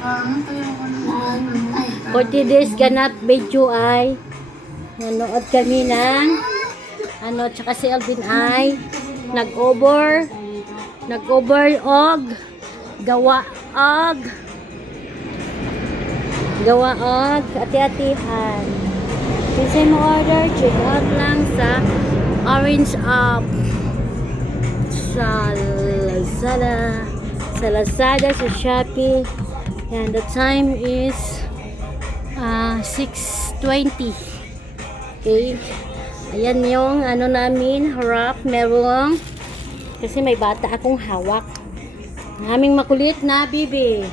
40 days ganap video ay nanood kami ng tsaka si Alvin ay nag-over og gawa og ati-atihan. Kasi mo order, check out lang sa Orange Up sa Lazada, sa Shopee. And the time is 6:20. Okay. Ayan yung namin, harap, merong kasi may bata akong hawak. Ang aming makulit na bibi.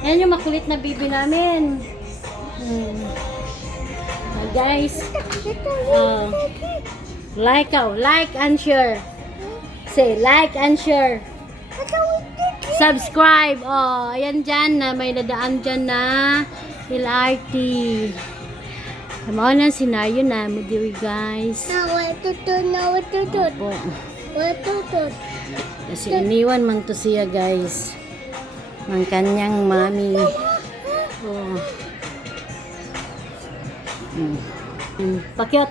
Ayan yung makulit na bibi namin. Guys, like and share. Say like and share. Subscribe. Ayan dyan na may nadaan dyan na LRT. Tama na senaryo na mo diri guys. Opo. Kasi iniwan man to siya guys. Ang kanyang mami. Pakyot.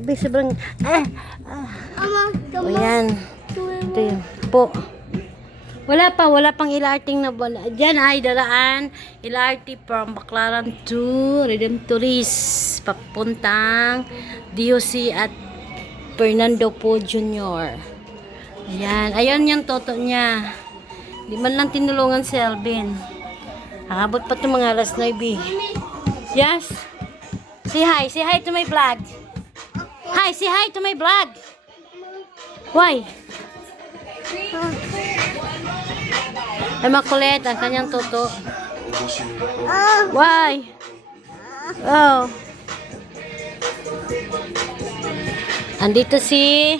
Be, sobrang ayan. Ito yun po. Wala pang ilarting na bola. Diyan ay daraan ilarti from Baclaran to Redemptoris papuntang DOC at Fernando Po Jr. Ayan yung toto niya. Di man lang tinulungan si Alvin. Abot pa itong mga alas 9. Yes. Say hi to my vlog. Hi, say hi to my vlog. Why? Ay makulit ang kanyang toto. Why? Oh. Andito si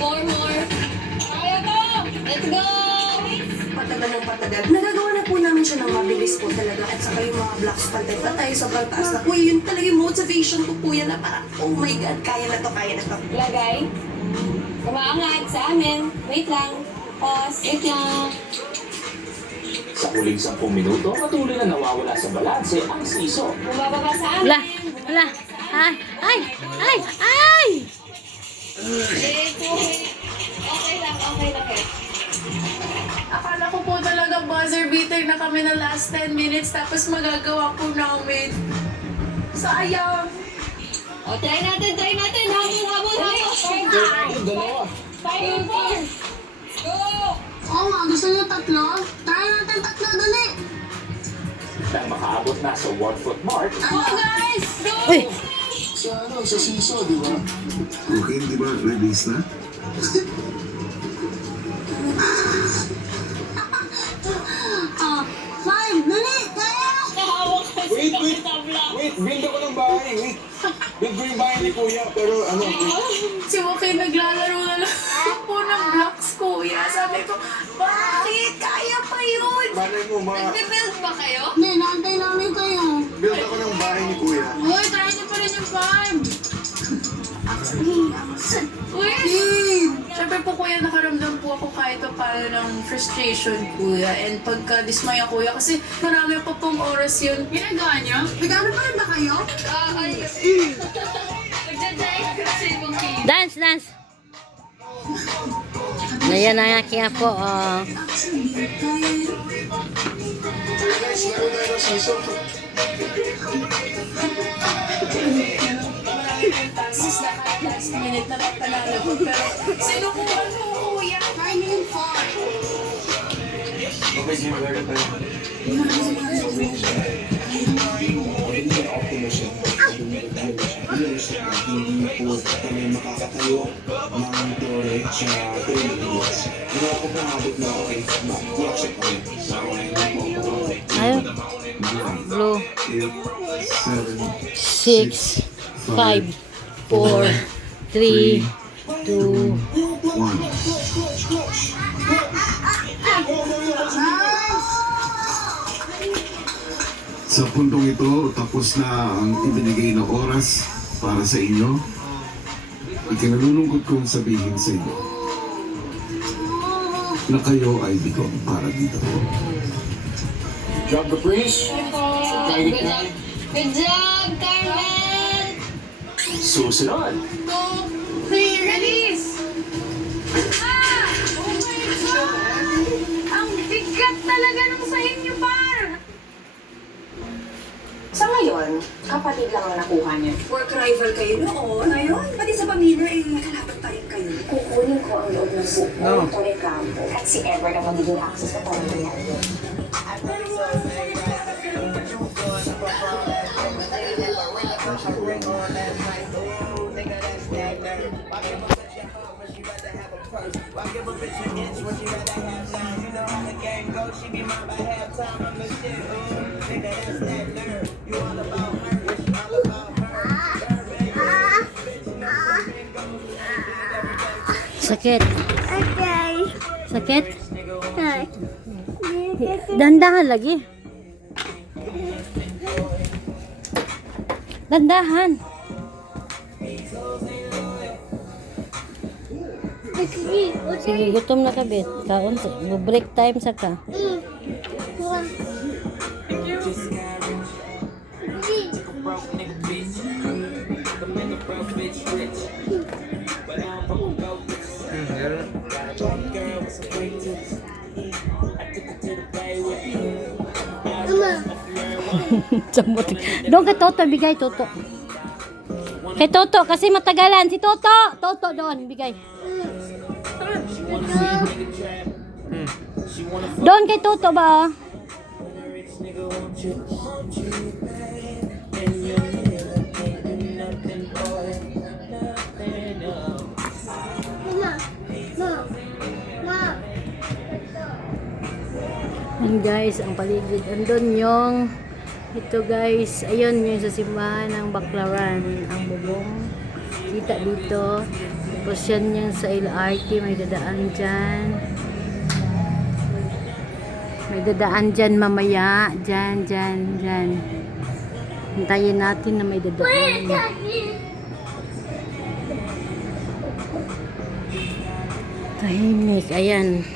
Four more. Kaya to! Let's go! Patagal. Nagagawa na po namin siya ng mabilis po talaga. At saka yung mga blocks pantay-pantay, sobrang taas na po. Yun talaga yung motivation ko po yan na parang, oh my God, kaya na to. Lagay. Umaangat sa amin. Wait lang. Pause. Wait lang. Sa huling 10 minuto, patuloy na nawawala sa balanse ang siso. Bumababa sa amin. Wala. Ay. Okay lang. Akala ko po talaga buzzer beater na kami na last 10 minutes tapos magagawa po namin. Sayang! O, try natin. Habol. Dalawa. 5 4. Go! Oo nga, gusto niyo tatlo? Try natin tatlo, dali! Nang makaabot na sa 1 foot mark, Go guys! Go! Uy. Sa siso, di ba? Okay, di ba? Release na? Five, dali! Kaya! Wait, build ako ng bahay, Build ko yung bahay ni Kuya, pero Si Joaquin naglalaro na lang po ng blocks, kuya. Sabi ko, bakit? Kaya pa yun! malay mo, Nag-build ba kayo? Hindi, naantay namin kayo. build ako ng bahay ni Kuya. Uy, try niyo pa rin yung five! Uy! Siyempre po kuya, nakaramdam po ako kahit pa paano ng frustration kuya. And pagka-dismaya kuya, kasi marami pa pong oras yun. Ginagawa niyo? Nagano pa rin ba kayo? Nagja-drive kasi kung Dance. Ayan ang aking apo. Guys, laro tayo ng siso. Tapos last minute na papanalo ko. Pero sinukuha ko kuya. Try niyo yung four. Okay, sige, laro tayo. Kami makakatayo ng tore sa 3 minutes. Hindi ako pangabot na okay. Workshop kami. Ayun. Blue. 8, 7, 6, 5, 4, 3, 2. One. Sa puntong ito, tapos na ang ibinigay na oras para sa inyo. Ikinalulungkot kong sabihin sa inyo na kayo ay bigong para dito. Drop the breeze. Good job. Good job, Carmen! Susunod, 2, 3, release! Oh my God! Ang bigat talaga nung sa inyo, par! Sa ngayon, kapatid lang ang nakuha niya. Work rival kayo noon. Ngayon, pati sa pamilya, kalaban pa rin kayo. Kukunin ko ang loob ng buong Torre Campo at si Edward ang magiging access sa pamilya. Sakit. Sakit? Dandahan lagi. Dandahan. Sige, gutom na ka, Bet. Kaon, break time sa ka. Doon kay Toto, bigay Toto. Kay Toto, kasi matagalan. Si Toto! Toto doon, bigay. Doon kay Toto ba? And guys, ang paligid. Andun yung ito guys, ayun yung sa simbahan ng Baclaran, ang bubong kita dito. Tapos yan yung sa LRT, may dadaan dyan, mamaya, dyan hintayin natin na may dadaan. Tahimik, ayan.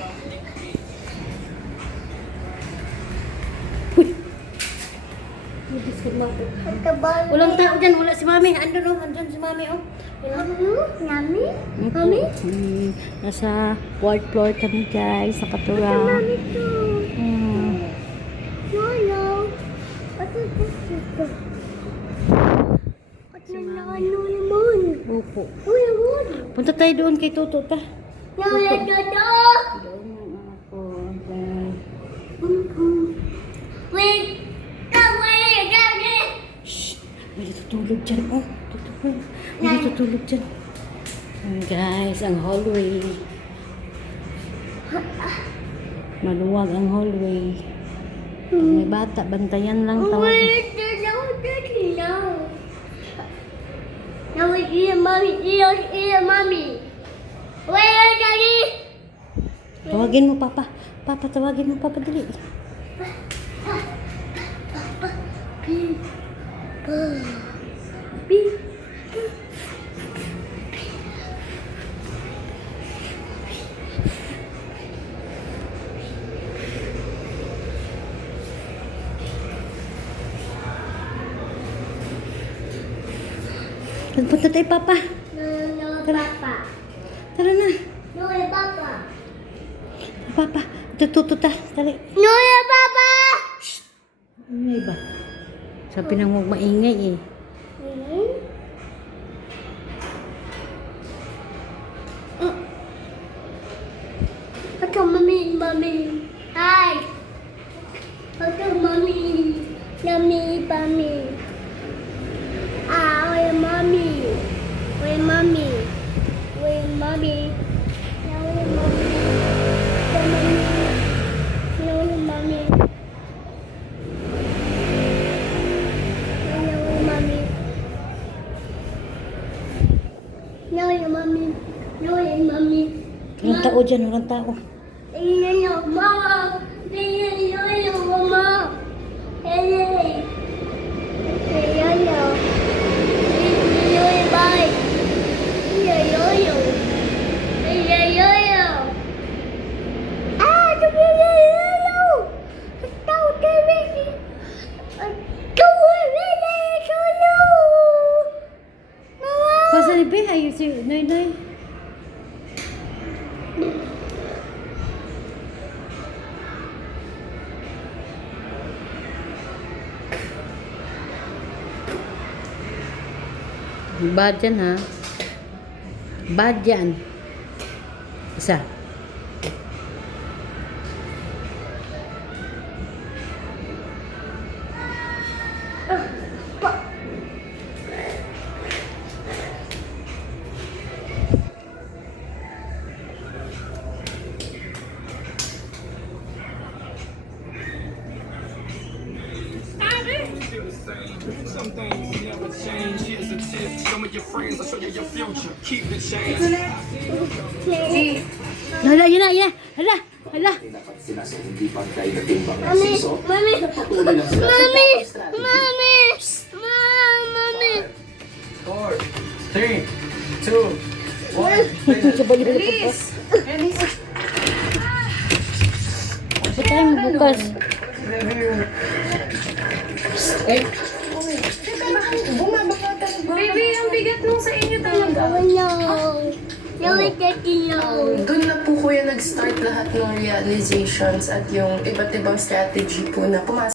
Walang tao dyan, wala si Mami. Andun si Mami, oh. Mami? Nasa 4th floor kami, guys, sa Katura. Mami too. Lolo. What is this? What is naman? Opo. Uy, what? Punta tayo doon kay Toto, ta. Lolo, Dodo. Doon yung ako. Okay. Wait. Daddy. Shh! May natutulog dyan, oh. May natutulog dyan. Ayan, guys, ang hallway. Maluwag ang hallway. Pag may bata, bantayan lang tawag. Wait, Daddy, no. Now we eat mommy. Wait, Daddy. Tawagin mo, Papa. Papa, tawagin mo, Papa, dali. Punta tayo, Papa. No, Papa. Tara na. No, Papa. Papa, tututo ta. Tara. No, Papa. Ingay ba? Sabi nang huwag maingay eh. Okay, mommy. Hi. Okay, mommy. Mommy. Ah, where mommy? Where mommy? Where mommy? Now where mommy? Where mommy? No, where mommy? No, where mommy? No, where mommy? tao dyan, walang tao. Mama. Mama. Hey. Bye. Kasi ni Be, ayun si Noy Noy. Bad yan ha. Bad yan. Isa. Hala, yun na, yun na. Hala, hala. Napansin na sa hindi pantay na timbang ng Mami, siso. mami, Patuloy lang sila sa mami, strategy. mami, mami. 4, 3, 2, 1. Bilis! Sa tayo bukas. Baby, ang bigat nung sa inyo talaga. Doon na po kuya nag-start lahat ng realizations at yung iba't ibang strategy po na pumasok